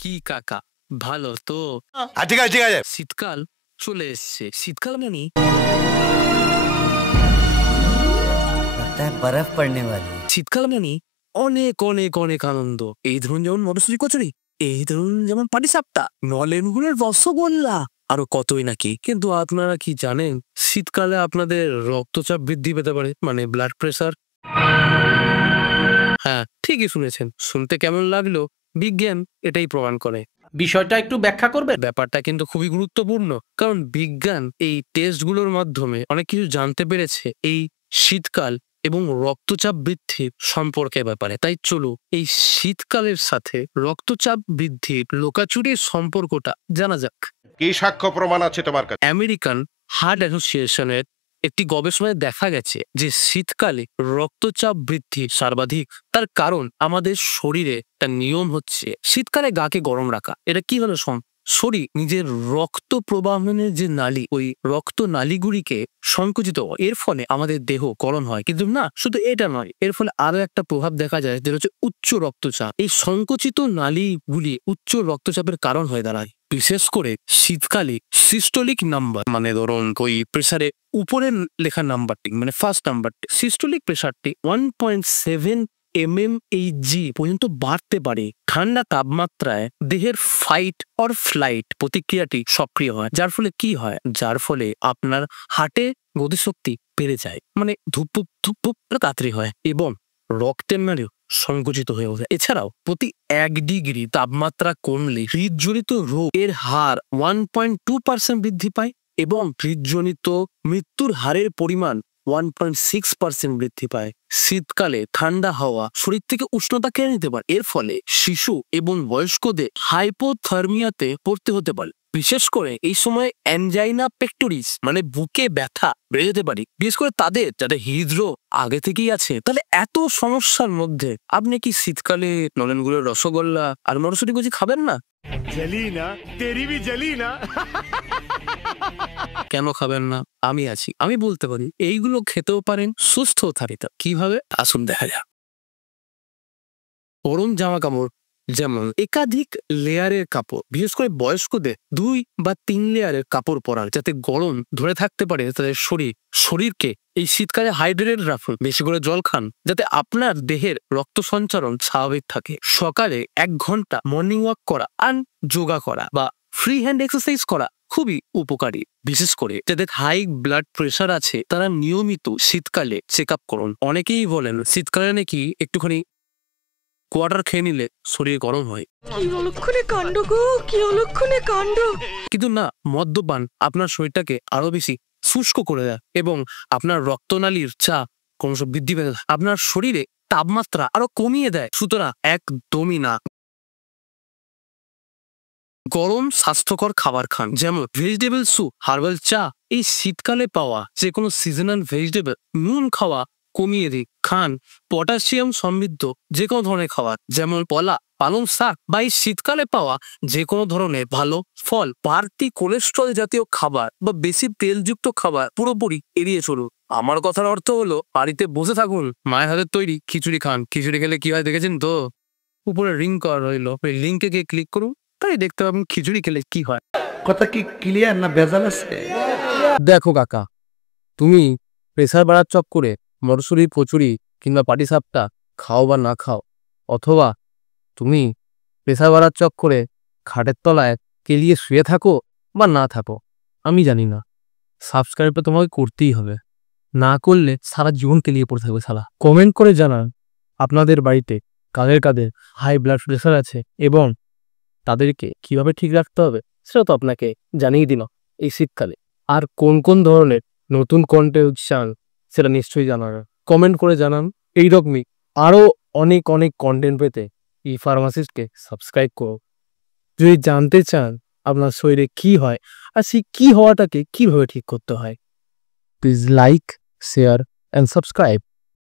কি কাকা ভালো তো? ঠিক আছে ঠিক আছে। শীতকাল চলে এসছে। শীতকাল মানে लगता है बर्फ पड़ने वाली है। শীতকাল মানে অনেক অনেক অনেক আনন্দ। এই ধরুন যেমন মটরশুঁটি কচুরি, এই ধরুন যেমন পাটিসাপটা, নলেন গুড়ের রসগোল্লা, আরো কতই নাকি। কিন্তু আপনারা কি জানেন শীতকালে আপনাদের রক্তচাপ বৃদ্ধি পেতে পারে, মানে ব্লাড প্রেসার। হ্যাঁ ঠিকই শুনেছেন। শুনতে কেমন লাগলো? বিজ্ঞান এটাই প্রমাণ করে। বিষয়টা একটু ব্যাখ্যা করবে? ব্যাপারটা কিন্তু খুবই গুরুত্বপূর্ণ, কারণ বিজ্ঞান এই টেস্টগুলোর মাধ্যমে অনেক কিছু জানতে পেরেছে এই শীতকাল এবং রক্তচাপ বৃদ্ধির সম্পর্কের ব্যাপারে। তাই চলো এই শীতকালের সাথে রক্তচাপ বৃদ্ধির লোকাচুরির সম্পর্কটা জানা যাক। কি সাক্ষ্য প্রমাণ আছে তোমার কাছে? আমেরিকান হার্ট অ্যাসোসিয়েশনের একটি গবেষণায় দেখা গেছে যে শীতকালে রক্তচাপ বৃদ্ধি সর্বাধিক। তার কারণ আমাদের শরীরে তার নিয়ম হচ্ছে শীতকালে গাকে গরম রাখা। এটা কি হলো শরীর নিজের রক্ত প্রবাহনের যে নালী, ওই রক্ত নালীগুলিকে সংকুচিত, এর ফলে আমাদের দেহ গরম হয়। কিন্তু না, শুধু এটা নয়, এর ফলে আরো একটা প্রভাব দেখা যায়, যেটা হচ্ছে উচ্চ রক্তচাপ। এই সংকুচিত নালীগুলি উচ্চ রক্তচাপের কারণ হয়ে দাঁড়ায়। বিশেষ করে শীতকালে সিস্টোলিক নাম্বার, মানে ধরুন ওই প্রেসারে উপরের লেখা নাম্বারটি, মানে ফার্স্ট নাম্বারটি, সিস্টোলিক প্রেসারটি 1.7 mmHg পর্যন্ত বাড়তে পারে। ঠান্ডা তাপমাত্রায় দেহের ফাইট অর ফ্লাইট প্রতিক্রিয়াটি সক্রিয় হয়, যার ফলে কি হয়, যার ফলে আপনার হার্টে গতিশক্তি বেড়ে যায়, মানে ধুপুপ ধুপুপ তাড়াতাড়ি হয় এবং রক্তের নালীও সংকুচিত হয়ে ওঠে। এছাড়াও প্রতি 1 ডিগ্রি তাপমাত্রা কমলে হৃদজনিত রোগ এর হার 1.2% বৃদ্ধি পায় এবং হৃদজনিত মৃত্যুর হারের পরিমাণ 1.6% বৃদ্ধি পায়। শীতকালে ঠান্ডা হাওয়া শরীর থেকে উষ্ণতা কেড়ে নিতে পারে। এর ফলে শিশু এবং বয়স্কদের হাইপোথার্মিয়াতে পড়তে হতে পারে। বিশেষ করে এই সময় অ্যানজাইনা পেক্টোরিস, মানে বুকে ব্যথা বেড়ে যেতে পারে, বিশেষ করে তাদের যাদের হৃদরোগ আগে থেকেই আছে। তাহলে এত সমস্যার মধ্যে আপনি কি শীতকালে নলেন গুড়ের রসগোল্লা আর মটরশুঁটি কচি খাবেন না? জলি না তেরি ভি জলি না। কেন খাবেন না? আমি আছি, আমি বলতে পারি এইগুলো খেতেও পারেন, সুস্থ থাকতে। কিভাবে আসুন দেখা যাক। গরম জামা কাপড়, যেমন একাধিক লেয়ারের কাপড়, বিশেষ করে বয়স্কদের 2 বা 3 লেয়ারের কাপড় পরার, যাতে গরম ধরে থাকতে পারে তাদের শরীরকে। এই শীতকালে হাইড্রেটেড রাখুন, বেশি করে জল খান, যাতে আপনার দেহের রক্ত সঞ্চালন স্বাভাবিক থাকে। সকালে 1 ঘন্টা মর্নিং ওয়াক করা আর যোগা করা বা ফ্রি হ্যান্ড এক্সারসাইজ করা খুবই উপকারী। বিশেষ করে যাদের হাই ব্লাড প্রেশার আছে তারা নিয়মিত শীতকালে চেক আপ করুন। অনেকেই বলেন শীতকালে নাকি একটুখানি কোয়ার্টার খেয়ে নিলে শরীর গরম হয়। কি অলক্ষণে কাণ্ড গো, কি অলক্ষণে কাণ্ড। কিন্তু না, মদ্যপান আপনার শরীরটাকে আরো বেশি শুষ্ক করে দেয় এবং আপনার রক্তনালীর চাপ ক্রমশ বৃদ্ধি পেতে আপনার শরীরে তাপমাত্রা আরো কমিয়ে দেয়। সুতরাং একদমই না। গরম স্বাস্থ্যকর খাবার খান, যেমন ভেজিটেবল স্যুপ, হার্বাল চা। এই শীতকালে পাওয়া যে কোনো সিজনাল ভেজিটেবল নুন খাওয়া কমিয়ে দিক। খান পটাশিয়াম সমৃদ্ধ যে কোনো ধরনের খাবার, যেমন কলা, পালং শাক বা এই শীতকালে পাওয়া যে কোনো ধরনের ভালো ফল। বাড়তি কোলেস্ট্রল জাতীয় খাবার বা বেশি তেলযুক্ত খাবার পুরোপুরি এড়িয়ে চলুন। আমার কথার অর্থ হলো বাড়িতে বসে থাকুন, মায়ের হাতের তৈরি খিচুড়ি খান। খিচুড়ি খেলে কি হয় দেখেছেন তো? উপরে রিং করা রইলো, ওই লিঙ্কে গিয়ে ক্লিক করুন, তাই দেখতে পাবেন খিচুড়ি খেলে কি হয়। কথা কি ক্লিয়ার না ভেজাল আছে? দেখো কাকা, তুমি প্রেসার বাড়ার চক্করে মটরশুঁটি কচুরি কিংবা পাটিসাপটা খাও বা না খাও, অথবা তুমি প্রেসার বাড়ার চক্করে খাটের তলায় কেলিয়ে শুয়ে থাকো বা না থাকো, আমি জানি না। সাবস্ক্রাইবটা তোমাকে করতেই হবে, না করলে সারা জীবন কেলিয়ে পড়ে থাকবে শালা। কমেন্ট করে জানান আপনাদের বাড়িতে কাদের কাদের হাই ব্লাড প্রেসার আছে এবং তাদেরকে কিভাবে ঠিক রাখতে হবে সেটা তো আপনাকে জানিয়ে দিল এই শীতকালে। আর কোন কোন ধরনের নতুন কন্টেন্ট চান সেটা নিশ্চয়ই জানাবেন, কমেন্ট করে জানান। এইরকমই আরও অনেক অনেক কন্টেন্ট পেতে ই ফার্মাসিস্টকে সাবস্ক্রাইব করুন। যদি জানতে চান আপনার শরীরে কি হয় আর সেই কি হওয়াটাকে কিভাবে ঠিক করতে হয়, please like, share and subscribe.